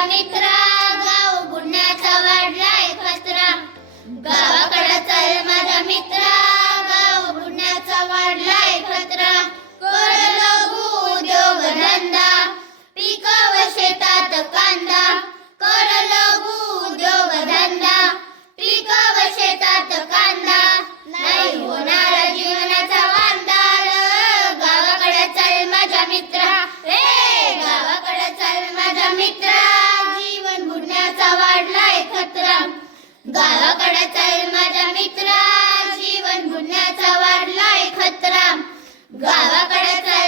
माझ्या मित्रा, गाव बुडण्याचा वाढलाय खतरा. गावाकडे चल माझ्या मित्रा, गाव बुडण्याचा वाढलाय खतरा. कर लघु उद्योग धंदा, पिकाव शेतात कांदा. कर लघु उद्योग धंदा, पिकाव शेतात कांदा. नाही होणार जीवनाचा वांदार. गावाकडे चल माझ्या मित्रा, रे गावाकडे चल माझ्या मित्रा, जीवन बुडण्याचा वाढलाय खतरा. गावाकडे चल माझ्या मित्रा, जीवन बुडण्याचा वाढलाय खतरा. गावाकडे चल